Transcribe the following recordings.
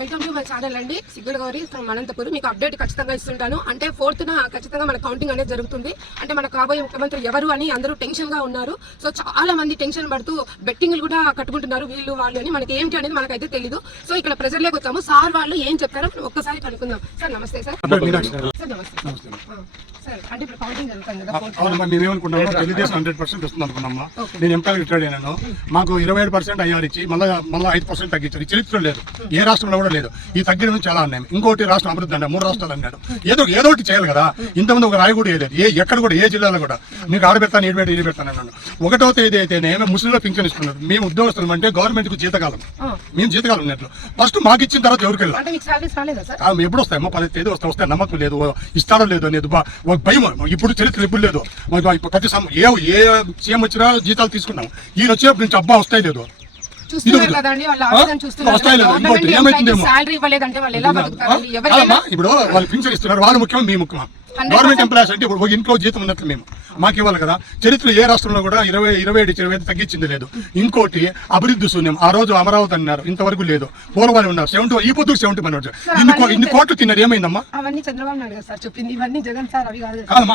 Welcome to my channel అండి. సిగ్గుల Gauri from Anantapuram. మీకు అప్డేట్ ఖచ్చితంగా ఇస్తుంటాను. అంటే 4th ఖచ్చితంగా మన కౌంటింగ్ అనేది జరుగుతుంది. అంటే మన కాబోయే ముఖ్యమంత్రి ఎవరు అని అందరూ టెన్షన్ గా ఉన్నారు. సో చాలా మంది టెన్షన్ పడుతూ బెట్టింగ్లు కూడా కట్టుకుంటున్నారు, వీళ్ళు వాళ్ళు అని. మనకి ఏంటి అనేది మనకైతే తెలీదు. సో ఇక్కడ ప్రజల్లోకి వచ్చాము. సార్ వాళ్ళు ఏం చెప్తారో ఒక్కసారి కనుక్కుందాం. సార్ నమస్తే. సార్ నమస్తే సార్. అంటే ఇప్పుడు కౌంటింగ్ జరుగుతుంది కదా, నేనేమనుకున్నాను, తెలుగుదేశం 100% వస్తుంది అనుకున్నామ్మా. నేను ఎంపీ రిటైర్డ్ అయినాను. మాకు 27% అయ్యారు ఇచ్చి మళ్ళీ 5% తగ్గించారు. ఈ చరిత్ర లేదు, ఏ రాష్ట్రంలో కూడా లేదు. ఈ తగ్గిన చాలా అన్నాయి. ఇంకోటి రాష్ట్రం అభివృద్ధి అంటే 3 రాష్ట్రాలు అన్నాడు. ఏదో ఒకటి చేయాలి కదా. ఇంతమంది ఒక రాయి కూడా వేయలేదు, ఎక్కడ కూడా ఏ జిల్లాలో కూడా. మీకు ఆడ పెడతాను, ఈడు పెడతాను అన్నాడు. 1వ తేదీ అయితేనే ముస్లింలో పింఛన్ ఇస్తున్నారు. మేము ఉద్యోగస్తులు అంటే గవర్నమెంట్ కు జీతకాలం, మేము జీతకాలం ఉన్నట్లు. ఫస్ట్ మాకు ఇచ్చిన తర్వాత ఎవరికి వెళ్ళాలి, ఎప్పుడు వస్తాయమ్మా? 10వ తేదీ వస్తే నమ్మకం లేదు, ఇస్తారో లేదు అనేది భయం. ఇప్పుడు చరిత్ర ఎప్పుడు లేదు. ప్రతి ఏ సీఎం వచ్చినా జీతాలు తీసుకున్నాం. ఈయన వచ్చేప్పుడు నుంచి అబ్బా వస్తాయి లేదు, ఇప్పుడు వాళ్ళు పింఛన్ ఇస్తున్నారు. వాళ్ళు ముఖ్యం, మీ ముఖ్యమా? గవర్నమెంట్ ఎంప్లాయీస్ అంటే ఇప్పుడు ఇంట్లో జీతం ఉన్నట్లు మేము మాకు ఇవ్వాలి కదా. చరిత్ర ఏ రాష్ట్రంలో కూడా 27 తగ్గించింది లేదు. ఇంకోటి అభివృద్ధి శూన్యం. ఆ రోజు అమరావతి అన్నారు, ఇంతవరకు లేదు. పోలవరం ఉన్నారు 70, ఈ పొద్దుకు 70 ఇన్ని కోట్లు తిన్నారు. ఏమైందమ్మా?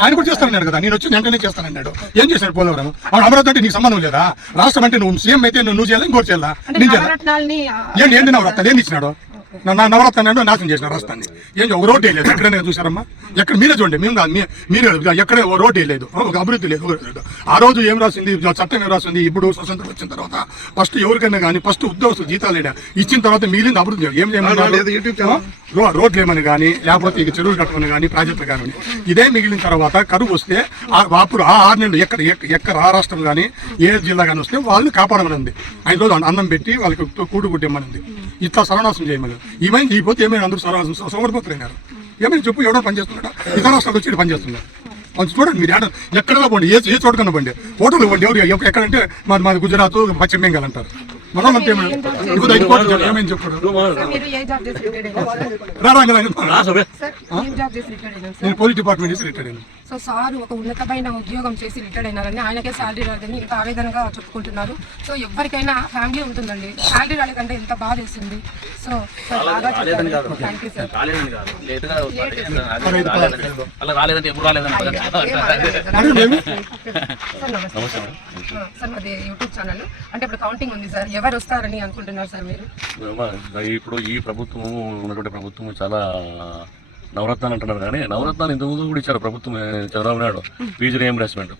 ఆయన కూడా చేస్తానన్నాడు కదా, నేను వచ్చి వెంటనే చేస్తానన్నాడు. ఏం చేశాడు పోలవరం? అమరావతి అంటే నీకు సంబంధం లేదా? రాష్ట్రం అంటే నువ్వు సీఎం అయితే నువ్వు చేయాలి, ఇంకోటి చేయాలా? నేను చేయాలి. ఏంటి నవరత్నాలు ఏం ఇచ్చినాడు? నవరత్నాలు నాశనం చేసిన రాష్ట్రాన్ని. ఏం ఒక రోడ్డు వేయలేదు. ఎక్కడైనా చూసారమ్మా? ఎక్కడ మీరే చూడండి, మేము కాదు, మీరు ఎక్కడ రోడ్డు వేయలేదు, ఒక అభివృద్ధి లేదు. ఆ రోజు ఏం రాసింది, చట్టం ఏం రాసింది? ఇప్పుడు స్వతంత్రం వచ్చిన తర్వాత ఫస్ట్ ఎవరికైనా కానీ ఫస్ట్ ఉద్యోగస్తులు జీతాలు ఇచ్చిన తర్వాత మిగిలింది అభివృద్ధి ఏం రోడ్లు ఏమని కానీ, లేకపోతే ఇక చెరువులు కట్టమని కానీ, ప్రాజెక్టులు కానీ. ఇదే మిగిలిన తర్వాత కరువు వస్తే అప్పుడు ఆ 6 నెలలు ఎక్కడ ఆ రాష్ట్రం కానీ ఏ జిల్లా కానీ వస్తే వాళ్ళు కాపాడమని ఉంది. 5 రోజులు అన్నం పెట్టి వాళ్ళకి కూడుకుంటేమని ఉంది. ఇట్లా సర్వనాశం చేయమని. ఈ పోతే ఏమైనా అందరూ సోమరిపోతున్నారు. ఏమైనా చెప్పు, ఎవడో పనిచేస్తున్నాడా? ఇతర రాష్ట్రాలు వచ్చి పనిచేస్తున్నారు. చూడండి, మీరు ఎక్కడో పోండి, ఏ చోటకన్నా పోండి, ఫోటోలు ఇవ్వండి. ఎవరు ఎక్కడంటే మాది గుజరాత్, పశ్చిమ బెంగాల్ అంటారు. మనం అంటే ఏమేమి చెప్పాడు? నేను పోలీస్ డిపార్ట్మెంట్ చేసి రిటైర్డ్ అయినా. సో సార్ ఒక ఉన్నతమైన ఉద్యోగం చేసి రిటైర్డ్ అయినారని, ఆయనకే శాలరీ రాదని ఇంత ఆవేదనగా చెప్పుకుంటున్నారు. సో ఎవరికైనా ఫ్యామిలీ ఉంటుందండి, శాలరీ రాలేదంటే ఎంత బాధ వేస్తుంది. సో బాగా థ్యాంక్ యూ సార్. సార్ మాది యూట్యూబ్ ఛానల్. అంటే ఇప్పుడు కౌంటింగ్ ఉంది సార్, ఎవరు వస్తారని అనుకుంటున్నారు సార్ మీరు? ఇప్పుడు ఈ ప్రభుత్వం ఉన్నటువంటి ప్రభుత్వం చాలా నవరత్నాలు అంటున్నారు, కానీ నవరత్నాలు ఇంతకుముందు కూడా ఇచ్చారు ప్రభుత్వం. చంద్రబాబు నాయుడు పీజీ రియంబర్స్మెంట్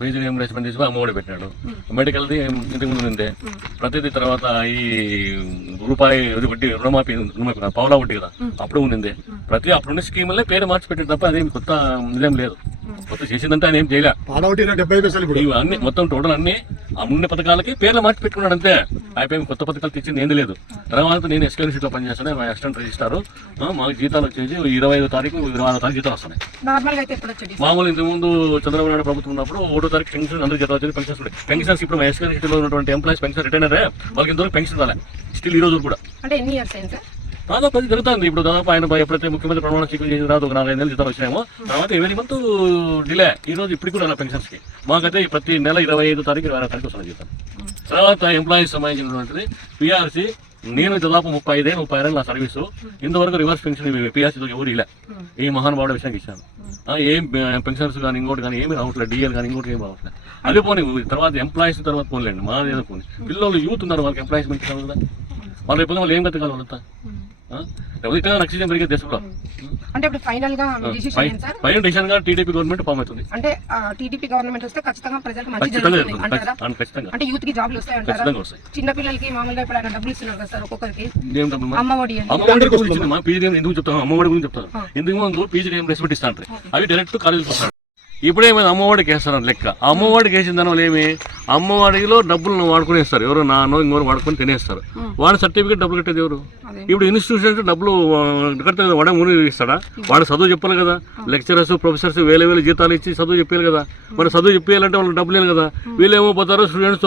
చేసి అమ్మఒడి పెట్టినాడు. మెడికల్ది ఇంతకుముందు ఉందే ప్రతిదీ. తర్వాత ఈ రూపాయి వడ్డీ రుణమాఫీ పావులా వడ్డీ కదా, అప్పుడు ఉండింది. అప్పుడున్న స్కీములే పేరు మార్చి పెట్టింది తప్ప అదేం కొత్త నిజం లేదు. కొత్త చేసిందంటే ఆయన ఏం చేయలే. అన్ని మొత్తం టోటల్ అన్ని అన్ని పథకాలకి పేర్లు మార్చి పెట్టుకున్నాడు అంతే. అయిపోయి కొత్త పథకాలు తెచ్చింది ఏంది లేదు. తర్వాత నేను ఎస్టేట్ లో పనిచేస్తాను, మా అసిస్టెంట్ రిజిస్టారు. మాకు జీతాలు వచ్చేసి 25వ తారీఖు 26వ తారీఖు జీతాలు వస్తున్నాయి. మామూలు ఇంతకుముందు చంద్రబాబు నాయుడు ప్రభుత్వం ఉన్నప్పుడు 1వ తారీఖు పెన్షన్ అందరికీ జీతాలు వచ్చేది, పెన్షన్స్ ఉన్నాయి. పెన్షన్స్ ఇప్పుడు మా ఎస్టేట్ లో ఉన్నటువంటి ఎంప్లాయీస్ పెన్షన్ రిటైర్ అయ్యారే, వాళ్ళకి ఇంతవరకు పెన్షన్ రాలే. స్టిల్ ఈ రోజు కూడా దాదాపు అది జరుగుతుంది. ఇప్పుడు దాదాపు ఆయన ఎప్పుడైతే ముఖ్యమంత్రి ప్రమాణ స్వీకారం చేసిన తర్వాత ఒక 4-5 నెలలు జీతాలు వచ్చినామో, తర్వాత ఎవరి మంత్ డిలే. ఈ రోజు ఇప్పుడు కూడా పెన్షన్స్ కి మాకైతే ప్రతి నెల 25వ తారీఖు 26వ తారీఖు వస్తుంది జీతం. తర్వాత ఎంప్లాయీస్ సంబంధించినటువంటిది పిఆర్సీ. నేను దాదాపు 35 ఏళ్ళు నా సర్వీసు. ఇంతవరకు రివర్స్ పెన్షన్ పిఆర్సీతో ఎవరు ఇలా ఈ మహానుభావుడు విషయానికి ఇచ్చాను. ఏం పెన్షన్స్ కానీ ఇంకోటి కానీ ఏమి రావట్లేదు, డిఎల్ కానీ ఇంకోటి ఏం రావట్లేదు. అదే పోనీ తర్వాత ఎంప్లాయీస్ తర్వాత పోలేండి, మాది ఏదో పోనీ. పిల్లలు యూత్ ఉన్నారు, వాళ్ళకి ఎంప్లాయీస్ మంచి కదా, వాళ్ళు రేపు వాళ్ళు ఏం గతకాలి వాళ్ళంతా రక్షణ పెరిగే దేశంలో. అంటే ఇప్పుడు ఫైనల్ డిసిషన్ గా టీడీపీ గవర్నమెంట్ ఫామ్ అవుతుంది. అంటే టీడీపీ గవర్నమెంట్ వస్తే ఖచ్చితంగా ప్రజలకు మంచి జరుగుతుంది అంటారా? అంటే యూత్ కి జాబ్లు వస్తాయి అంటారా? చిన్న పిల్లలకి మామూలుగా ఇప్పుడు ఆయన డబ్బులు ఇస్తున్నారు కదా సార్, ఒక్కొక్కరికి అమ్మఒడి ఎందుకు చెప్తాను, అమ్మఒడి గురించి చెప్తాను. ఎందుకు ముందు పీజీ రెస్పెక్ట్ ఇస్తా అంటారు, అవి డైరెక్ట్ కాలేజీకి వస్తాడు. ఇప్పుడేమైనా అమ్మఒడికి వేస్తారని లెక్క. అమ్మఒడికి వేసిన దానివల్ల ఏమి, అమ్మఒడిలో డబ్బులు వాడుకునేస్తారు. ఎవరో నాన్నో ఇంకోరు వాడుకొని తినేస్తారు. వాడి సర్టిఫికేట్ డబ్బులు కట్టేది ఎవరు? ఇప్పుడు ఇన్స్టిట్యూషన్స్ డబ్బులు కడితే కదా, వాడే ముని ఇస్తాడా? వాడు చదువు చెప్పాలి కదా. లెక్చరర్స్ ప్రొఫెసర్స్ వేల జీతాలు ఇచ్చి చదువు చెప్పాలి కదా. మరి చదువు చెప్పాలంటే వాళ్ళకి డబ్బులు లేదు కదా. వీళ్ళు ఏమో పోతారు, స్టూడెంట్స్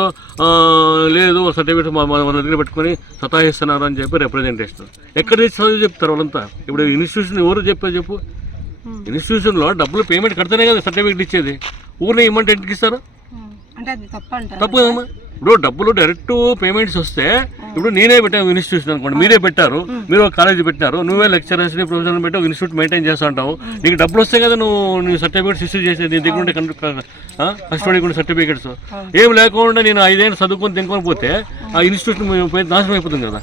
లేదు సర్టిఫికేట్ మన దగ్గర పెట్టుకొని సతాయిస్తున్నారు అని చెప్పి రిప్రజెంటేషన్. ఎక్కడ తెచ్చి చదువు చెప్తారు వాళ్ళంతా? ఇప్పుడు ఇన్స్టిట్యూషన్ ఎవరు చెప్పు? ఇన్స్టిట్యూషన్ లో డబ్బులు పేమెంట్ కడితేనే కదా సర్టిఫికేట్ ఇచ్చేది. ఊరిని ఇమ్మంటే ఇంటికి ఇస్తారు? తప్పు కదమ్మా. ఇప్పుడు డబ్బులు డైరెక్ట్ పేమెంట్స్ వస్తే ఇప్పుడు నేనే పెట్టాను ఇన్స్టిట్యూషన్ అనుకోండి, మీరే పెట్టారు, మీరు ఒక కాలేజీ పెట్టినారు, నువ్వే లెక్చరర్స్ ని ప్రొఫెసర్ పెట్టి ఒక ఇన్స్టిట్యూట్ మెయింటైన్ చేస్తా ఉంటావు, నీకు డబ్బులు వస్తే కదా నువ్వు సర్టిఫికేట్స్ ఇష్యూ చేసేది, నీ దగ్గర ఉండే కస్టడీ సర్టిఫికేట్స్. ఏం లేకుండా నేను 5 ఏళ్ళు చదువుకొని తినుకొని పోతే ఆ ఇన్స్టిట్యూషన్ నాశనం అయిపోతుంది కదా.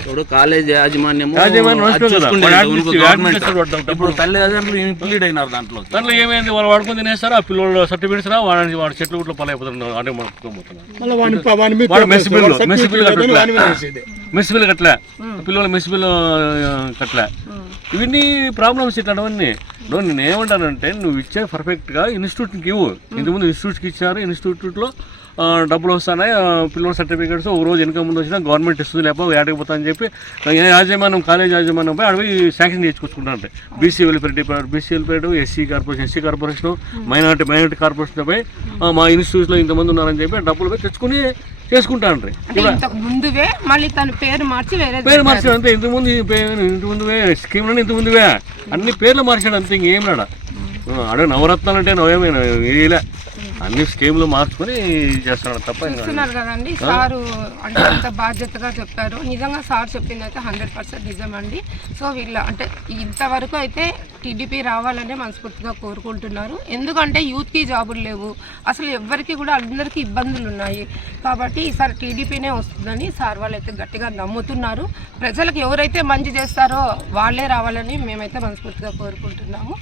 ఇప్పుడు కాలేజ్ యాజమాన్యం ఇప్పుడు తల్లిదండ్రులు ఇంప్లీడ్ అయినారు దాంట్లో ఏమైంది, వాళ్ళు వాడుకొని తినేస్తారు, ఆ పిల్లలు సర్టిఫికేట్స్ రా వాడి చెట్లు గుట్లో పలైపోతున్నారు, అంటే మెస్ బిల్ కట్టలే, పిల్లలు మెస్ బిల్ కట్టలే, ఇవన్నీ ప్రాబ్లమ్స్ ఇట్లాంటివన్నీ. నేను ఏమంటానంటే నువ్వు ఇచ్చే పర్ఫెక్ట్గా ఇన్స్టిట్యూట్కి ఇవ్వు. ఇంతకుముందు ఇన్స్టిట్యూట్కి ఇచ్చారు, ఇన్స్టిట్యూట్లో డబ్బులు వస్తున్నాయి, పిల్లల సర్టిఫికేట్స్ ఒక రోజు వెనక ముందు వచ్చినా గవర్నమెంట్ ఇస్తుంది, లేకపోతే ఏడకపోతా అని చెప్పి యాజమాన్యం కాలేజ్ యాజమాన్యం పోయి అడవి శాంక్షన్ చేసుకొచ్చుకుంటారంటే BC welfare department, BC welfare, SC corporation, minority corporation పోయి మా ఇన్స్టిట్యూట్లో ఇంతమంది ఉన్నారని చెప్పి డబ్బులు పోయి తెచ్చుకుని చేసుకుంటా ఉంటాయి. ముందువే మళ్ళీ తన పేరు మార్చి పేరు మార్చాడు అంతే, ఇంతకుముందువే స్కీమ్లోనే ఇంతకుముందువే అన్ని పేర్లు మార్చాడు అంతే, ఇంకేం నాడ అడే నవరత్నాలు అంటే నవయమైన వేయలే, అన్ని స్కీమ్లు మార్చుకొని చేస్తున్నాడు తప్ప. చూస్తున్నారు కదండి సారు అంటే ఎంత బాధ్యతగా చెప్పారు. నిజంగా సార్ చెప్పింది అయితే 100% నిజం అండి. సో వీళ్ళ అంటే ఇంతవరకు అయితే టీడీపీ రావాలనే మనస్ఫూర్తిగా కోరుకుంటున్నారు. ఎందుకంటే యూత్కి జాబులు లేవు, అసలు ఎవరికి కూడా అందరికీ ఇబ్బందులు ఉన్నాయి. కాబట్టి ఈసారి టీడీపీనే వస్తుందని సార్ వాళ్ళు అయితే గట్టిగా నమ్ముతున్నారు. ప్రజలకు ఎవరైతే మంచి చేస్తారో వాళ్ళే రావాలని మేమైతే మనస్ఫూర్తిగా కోరుకుంటున్నాము.